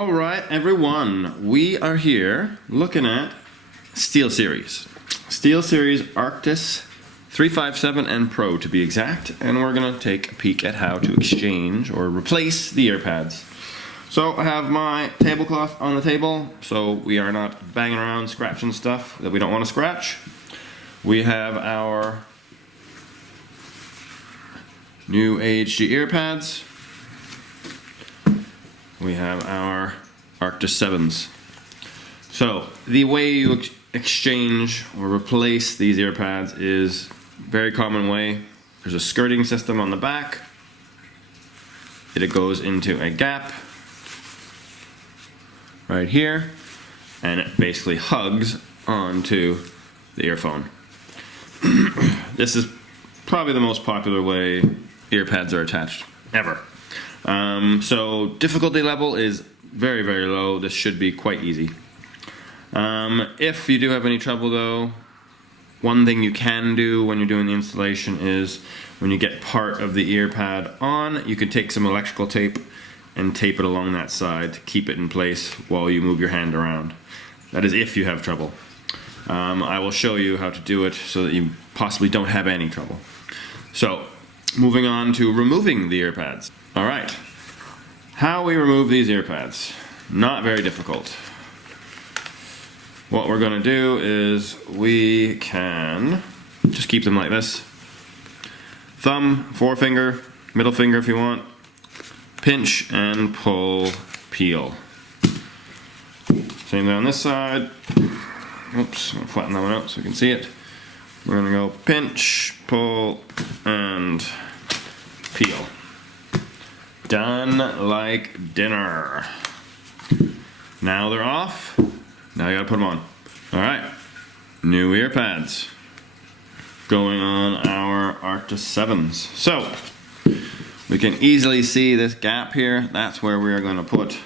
All right, everyone, we are here looking at SteelSeries Arctis 357 and Pro to be exact, and we're gonna take a peek at how to exchange or replace the ear pads. So I have my tablecloth on the table, so we are not banging around scratching stuff that we don't want to scratch. We have our new AHG ear pads. We have our Arctis 7s. So the way you exchange or replace these ear pads is a very common way. There's a skirting system on the back. It goes into a gap right here, and it basically hugs onto the earphone. This is probably the most popular way ear pads are attached ever. So difficulty level is very, very low. This should be quite easy. If you do have any trouble though, one thing you can do when you're doing the installation is when you get part of the ear pad on, you can take some electrical tape and tape it along that side to keep it in place while you move your hand around. That is if you have trouble. I will show you how to do it so that you possibly don't have any trouble. So, moving on to removing the ear pads. Alright, how we remove these ear pads. Not very difficult. What we're going to do is we can just keep them like this. Thumb, forefinger, middle finger if you want. Pinch and pull, peel. Same thing on this side. Oops, I'm going to flatten that one out so you can see it. We're going to go pinch, pull, and peel. Done like dinner. Now they're off. Now you gotta put them on. Alright, new ear pads going on our Arctis 7s. So, we can easily see this gap here. That's where we are going to put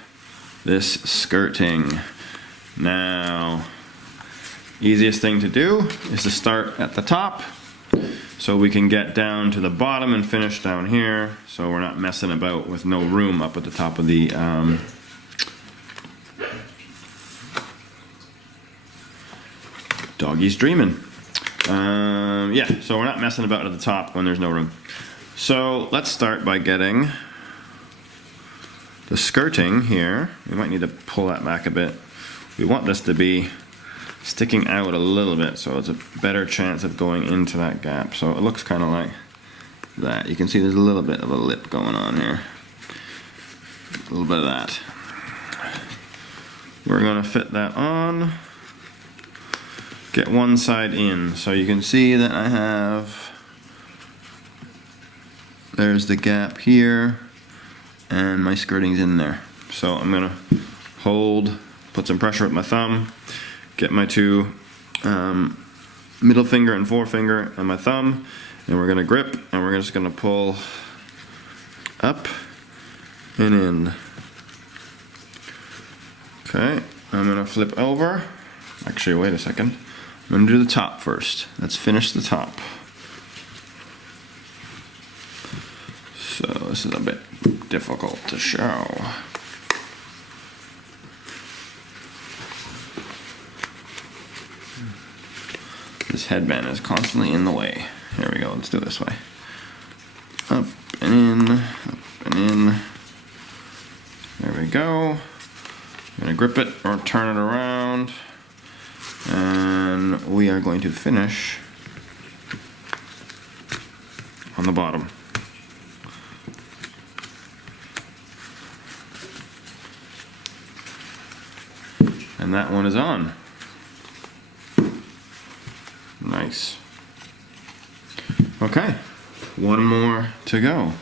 this skirting. Now, easiest thing to do is to start at the top so we can get down to the bottom and finish down here, so we're not messing about with no room up at the top of the doggy's dreaming. Yeah, so we're not messing about at the top when there's no room. So let's start by getting the skirting here. We might need to pull that back a bit. We want this to be sticking out a little bit so it's a better chance of going into that gap. So it looks kind of like that. You can see there's a little bit of a lip going on here. A little bit of that. We're going to fit that on. Get one side in. So you can see that I have, there's the gap here, and my skirting's in there. So I'm going to hold, put some pressure with my thumb, get my two middle finger and forefinger on my thumb, and we're going to grip, and we're just going to pull up and in. Okay, I'm going to flip over. Actually, wait a second. I'm going to do the top first. Let's finish the top. So this is a bit difficult to show. This headband is constantly in the way. Here we go, let's do it this way. Up and in, up and in. There we go. I'm going to grip it or turn it around. And we are going to finish on the bottom. And that one is on. Nice. Okay, one more to go.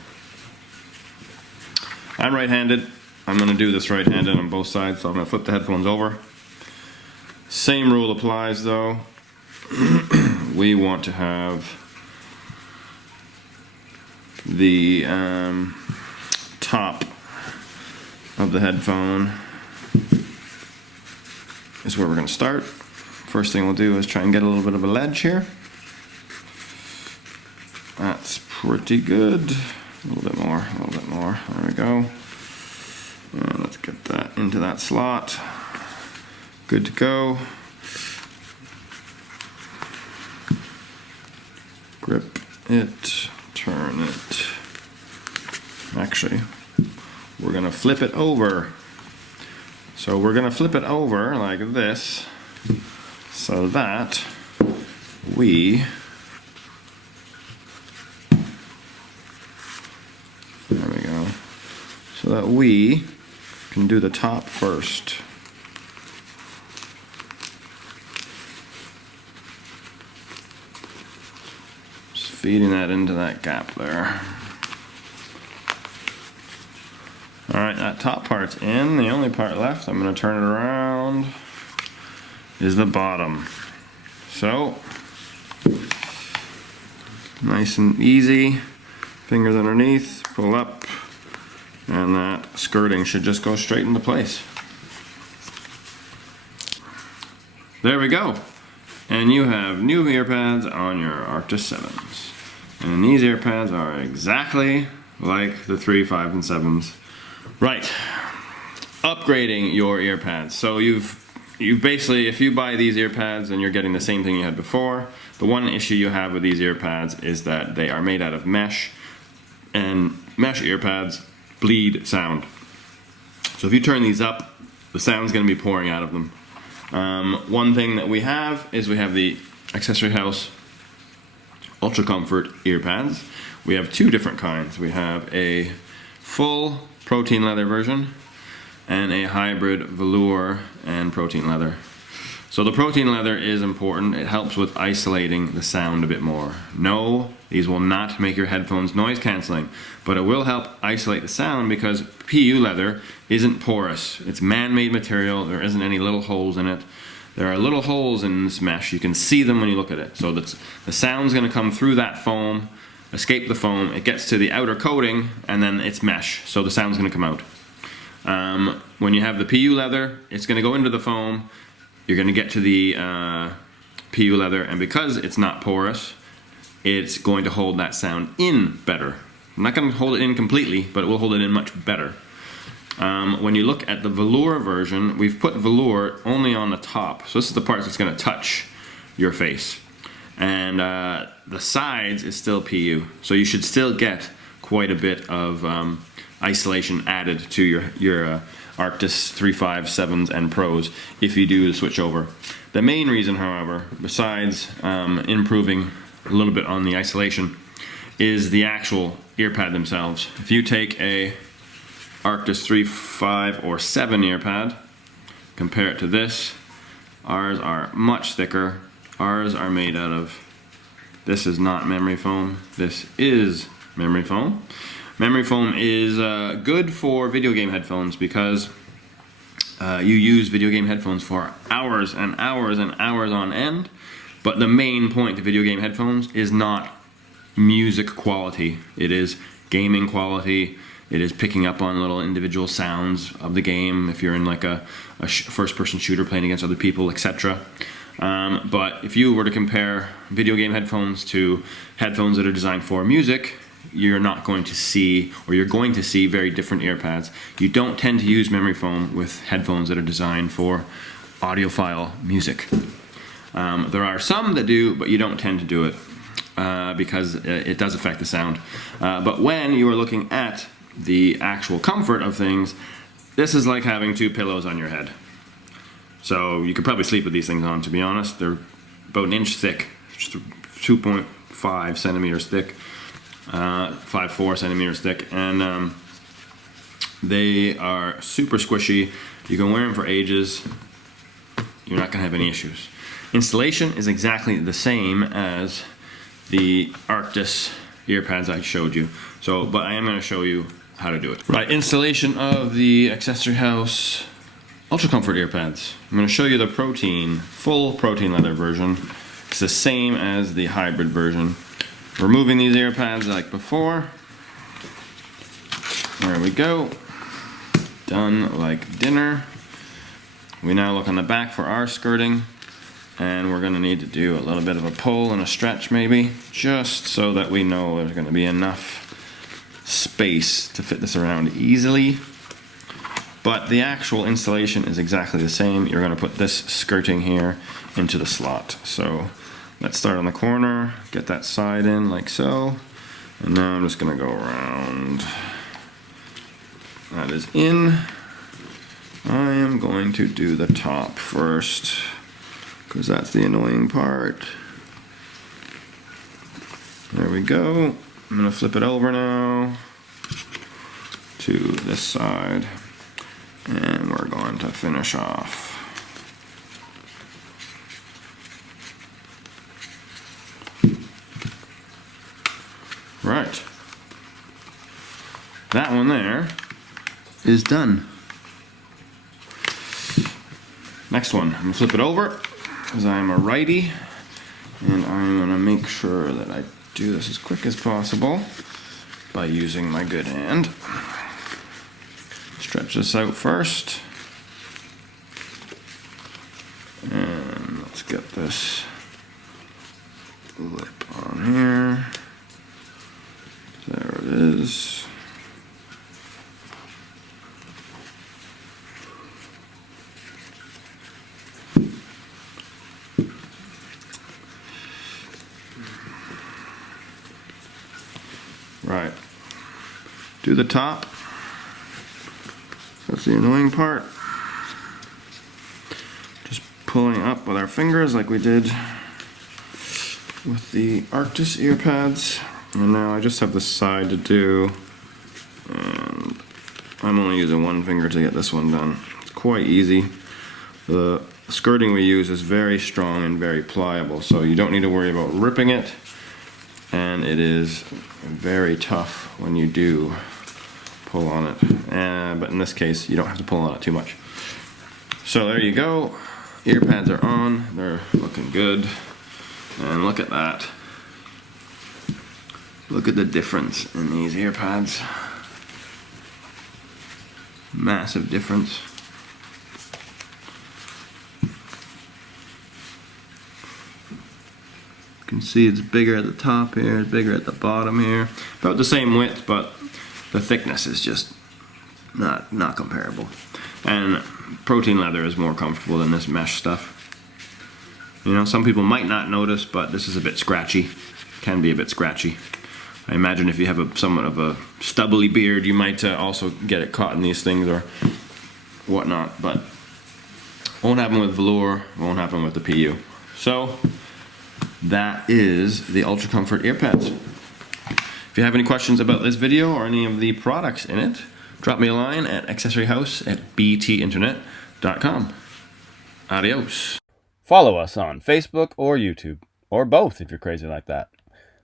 I'm right-handed. I'm going to do this right-handed on both sides, so I'm going to flip the headphones over. Same rule applies though. We want to have the top of the headphone is where we're going to start. First thing we'll do is try and get a little bit of a ledge here. That's pretty good. A little bit more, a little bit more. There we go. And let's get that into that slot. Good to go. Grip it, turn it. Actually, we're gonna flip it over. So we're gonna flip it over like this so that we, there we go, so that we can do the top first. Just feeding that into that gap there. Alright, that top part's in. The only part left, I'm going to turn it around, is the bottom. So, nice and easy. Fingers underneath, pull up, and that skirting should just go straight into place. There we go. And you have new ear pads on your Arctis 7s. And these ear pads are exactly like the 3, 5, and 7s. Right, upgrading your ear pads. So you've basically, if you buy these ear pads and you're getting the same thing you had before, the one issue you have with these ear pads is that they are made out of mesh, and mesh ear pads bleed sound. So if you turn these up, the sound's going to be pouring out of them. One thing that we have is we have the Accessory House Ultra Comfort ear pads. We have two different kinds. We have a full protein leather version and a hybrid velour and protein leather. So the protein leather is important. It helps with isolating the sound a bit more. No, these will not make your headphones noise cancelling, but it will help isolate the sound because PU leather isn't porous. It's man-made material. There isn't any little holes in it. There are little holes in this mesh. You can see them when you look at it. So the sound's going to come through that foam, escape the foam, it gets to the outer coating, and then it's mesh, so the sound's going to come out. When you have the PU leather, it's going to go into the foam, you're going to get to the PU leather, and because it's not porous, it's going to hold that sound in better. I'm not going to hold it in completely, but it will hold it in much better. When you look at the velour version, we've put velour only on the top, so this is the part that's going to touch your face. And the sides is still PU, so you should still get quite a bit of isolation added to your Arctis 3, 5, 7s and Pros if you do switch over. The main reason, however, besides improving a little bit on the isolation, is the actual ear pad themselves. If you take a Arctis 3, 5, or 7 ear pad, compare it to this, ours are much thicker. Ours are made out of, this is not memory foam, this is memory foam. Memory foam is good for video game headphones because you use video game headphones for hours and hours and hours on end, but the main point of video game headphones is not music quality. It is gaming quality. It is picking up on little individual sounds of the game if you're in like a first-person shooter playing against other people, etc. But if you were to compare video game headphones to headphones that are designed for music, you're not going to see, or you're going to see very different ear pads. You don't tend to use memory foam with headphones that are designed for audiophile music. There are some that do, but you don't tend to do it because it does affect the sound. But when you are looking at the actual comfort of things, this is like having two pillows on your head. So you could probably sleep with these things on, to be honest. They're about an inch thick, 2.5 centimeters thick, 5.4 centimeters thick, and they are super squishy. You can wear them for ages. You're not going to have any issues. Installation is exactly the same as the Arctis ear pads I showed you. So, but I am going to show you how to do it. Right, installation of the Accessory House Ultra Comfort ear pads. I'm going to show you the full protein leather version. It's the same as the hybrid version. Removing these ear pads like before. There we go. Done like dinner. We now look on the back for our skirting, and we're going to need to do a little bit of a pull and a stretch maybe, just so that we know there's going to be enough space to fit this around easily. But the actual installation is exactly the same. You're going to put this skirting here into the slot. So let's start on the corner, get that side in like so, and now I'm just going to go around. That is in. I am going to do the top first, because that's the annoying part. There we go. I'm going to flip it over now to this side, and we're going to finish off. Right. That one there is done. Next one, I'm going to flip it over, because I'm a righty, and I'm going to make sure that I do this as quick as possible by using my good hand. Stretch this out first, and let's get this lip on here. There it is. Right. Do the top. That's the annoying part. Just pulling up with our fingers like we did with the Arctis ear pads. And now I just have this side to do. And I'm only using one finger to get this one done. It's quite easy. The skirting we use is very strong and very pliable, so you don't need to worry about ripping it. And it is very tough when you do pull on it. But in this case, you don't have to pull on it too much. So there you go. Ear pads are on. They're looking good. And look at that. Look at the difference in these ear pads. Massive difference. You can see it's bigger at the top here, it's bigger at the bottom here. About the same width, but the thickness is just not comparable. And protein leather is more comfortable than this mesh stuff. You know, some people might not notice, but this is a bit scratchy. Can be a bit scratchy. I imagine if you have somewhat of a stubbly beard, you might also get it caught in these things or whatnot, but won't happen with velour, won't happen with the PU. So that is the Ultra Comfort ear pads. If you have any questions about this video or any of the products in it, drop me a line at accessoryhouse@btinternet.com. Adios. Follow us on Facebook or YouTube, or both if you're crazy like that.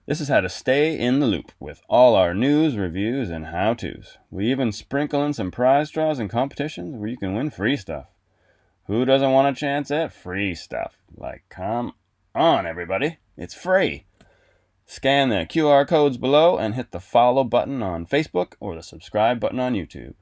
This is how to stay in the loop with all our news, reviews, and how-tos. We even sprinkle in some prize draws and competitions where you can win free stuff. Who doesn't want a chance at free stuff? Like, come on, everybody. It's free. Scan the QR codes below and hit the follow button on Facebook or the subscribe button on YouTube.